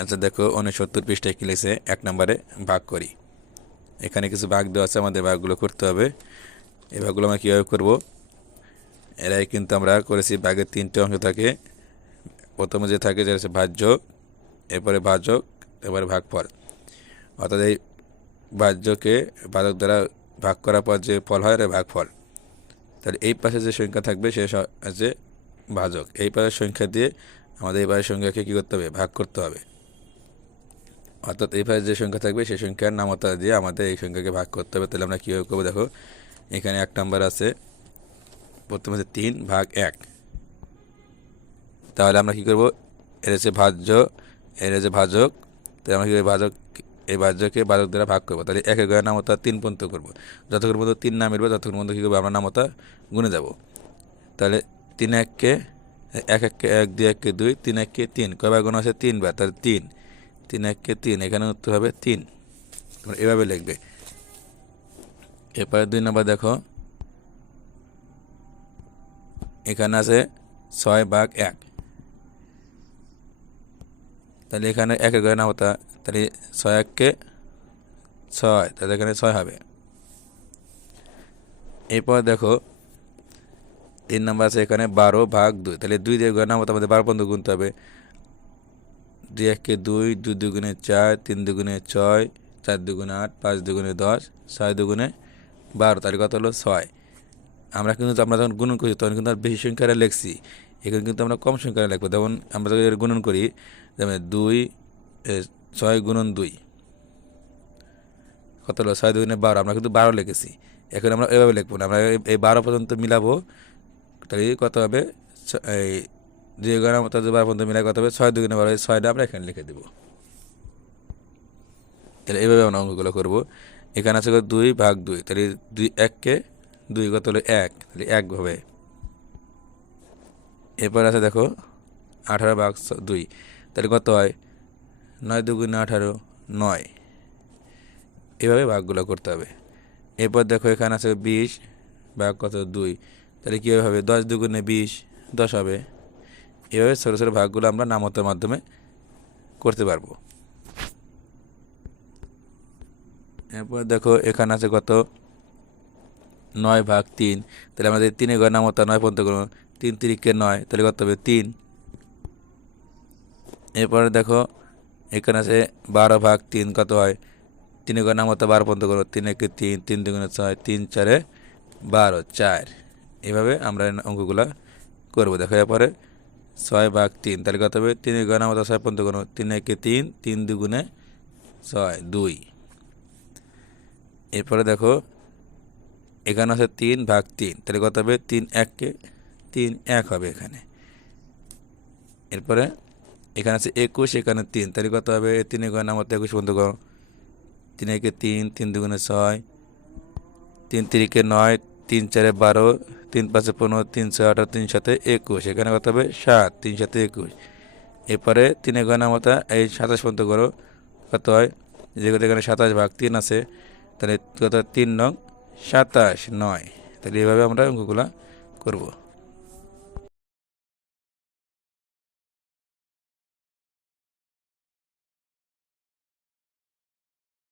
আচ্ছা দেখো, উনসত্তর পৃষ্ঠায় কি লিখেছে? এক নম্বরে, ভাগ করি। এখানে কিছু ভাগ দেওয়া আছে, আমাদের ভাগগুলো করতে হবে। এই ভাগগুলো আমরা কীভাবে করব? এরাই কিন্তু আমরা করেছি, ভাগের তিনটে অংশ থাকে। প্রথমে যে থাকে যেটা হচ্ছে ভাজ্য, এরপরে ভাজক এবারে ভাগফল। অর্থাৎ এই ভাজ্যকে ভাজক দ্বারা ভাগ করার পর যে ফল হয়, এটা ভাগফল। তাহলে এই পাশে যে সংখ্যা থাকবে সে হচ্ছে ভাজক। এই পাশের সংখ্যা দিয়ে আমাদের এই পাশের সংখ্যাকে কী করতে হবে? ভাগ করতে হবে। অর্থাৎ এই পাশে যে সংখ্যা থাকবে, সেই সংখ্যার নামতা দিয়ে আমাদের এই সংখ্যাকে ভাগ করতে হবে, তাহলে আমরা কীভাবে করব? দেখো, এখানে এক নাম্বার আছে। প্রথমে হচ্ছে তিন ভাগ এক। তাহলে আমরা কী করব? এর হচ্ছে ভাজ্য, এর হচ্ছে ভাজক। তাহলে আমরা কী ভাজক, এই ভাজ্যকে ভাজক দ্বারা ভাগ করব। তাহলে এক একের নামতা তিন পর্যন্ত করব। যতক্ষণ পর্যন্ত তিন না মিলবে ততক্ষণ পর্যন্ত কী করব? আমরা নামতা গুনে যাব। তাহলে তিন এককে এক এককে এক, দুই এককে দুই, তিন এককে তিন। কয়বার গুণ আছে তিনবার। তাহলে তিন। তিন এককে তিন, এখানে উত্তর হবে তিন। তোমরা এভাবে লিখবে। এরপরে দুই নম্বর দেখো। এখানে আছে ছয় ভাগ এক। তাহলে এখানে একের ঘরে নামতা, তাহলে ছয় এককে ছয়, তাহলে এখানে ছয় হবে। এরপর দেখো, তিন নম্বর আছে এখানে বারো ভাগ দুই। তাহলে দুই দিয়ে ঘরে নামতা, আমাদের বারো পর্যন্ত গুনতে হবে। দুই এককে দুই দুই দুগুণে চার, তিন দুগুণে ছয়, চার দুগুণে আট, পাঁচ দুগুণে দশ, ছয় দুগুণে বারো, তাহলে কত হলো ছয়? আমরা কিন্তু আমরা যখন গুণন করি, তখন কিন্তু আর বেশি সংখ্যাটা লিখছি। এখানে কিন্তু আমরা কম সংখ্যাটা লিখব। যেমন আমরা যখন গুণন করি, যেমন দুই ছয় গুণন দুই। কত হলো? ছয় দুগুণে বারো। আমরা কিন্তু বারো লিখেছি। এখন আমরা এভাবে লিখব না। আমরা এই- এই বারো পর্যন্ত মিলাবো। তাহলে কত হবে? এই দুই এগারো মতো যদি বারো পর্যন্ত মিলাই কত হবে ছয় দুগুণে বারো ছয়টা আমরা এখানে লিখে দেবো। তাহলে এইভাবে আমরা অঙ্কগুলো করব। এখানে আছে দুই ভাগ দুই, তাহলে দুই এককে দুই কত হলো এক? তাহলে এক এরপর আছে দেখো, আঠারো ভাগ দুই, তাহলে কত হয়? নয় দুগুণে আঠারো, নয়। এভাবে ভাগগুলো করতে হবে। এরপর দেখো এখানে আছে বিশ ভাগ কত? দুই, তাহলে কীভাবে হবে? দশ দুগুণে বিশ, দশ হবে। এভাবে ছোটো ছোটো ভাগগুলো আমরা নামতার মাধ্যমে করতে পারব। এরপর দেখো, এখানে আছে কত? নয় ভাগ তিন। তাহলে আমাদের তিনে ঘর নামতা নয় পর্যন্ত করব তিন তিরিখকে নয়, তাহলে কত হবে? তিন। এরপরে দেখো, এখানে আছে বারো ভাগ তিন, কত হয়? তিনে ঘর নামতা বারো পর্যন্ত করব তিন একে তিন তিন দুগুণে ছয়, তিন চারে বারো, চার। এভাবে আমরা অঙ্কগুলো করব। দেখো, এরপরে ছয় ভাগ তিন, তাহলে কত হবে? তিনে ঘর নামতা ছয় পর্যন্ত করব তিন একে তিন তিন দুগুণে ছয়, দুই। এরপরে দেখো, এখানে আছে তিন ভাগ তিন, তাহলে কত হবে? তিন এককে তিন এক হবে এখানে। এরপরে এখানে আছে একুশ, এখানে তিন, তাহলে কত হবে? তিনে গয় নাম একুশ পর্যন্ত করো। তিন একে তিন তিন দুগুণে ছয়, তিন তিরিকে নয় তিন চারে বারো, তিন পাঁচে পনেরো, তিন ছয় আঠারো, তিন সাথে একুশ। এখানে কত হবে সাত, তিন সাথে একুশ। এরপরে তিনে গয়না মতো এই সাতাশ পর্যন্ত করো। কত হয়? যেহেতু এখানে সাতাশ ভাগ তিন আছে, তাহলে কত তিন নং সাতাশ নয়। তাহলে এভাবে আমরা অঙ্কগুলো করব।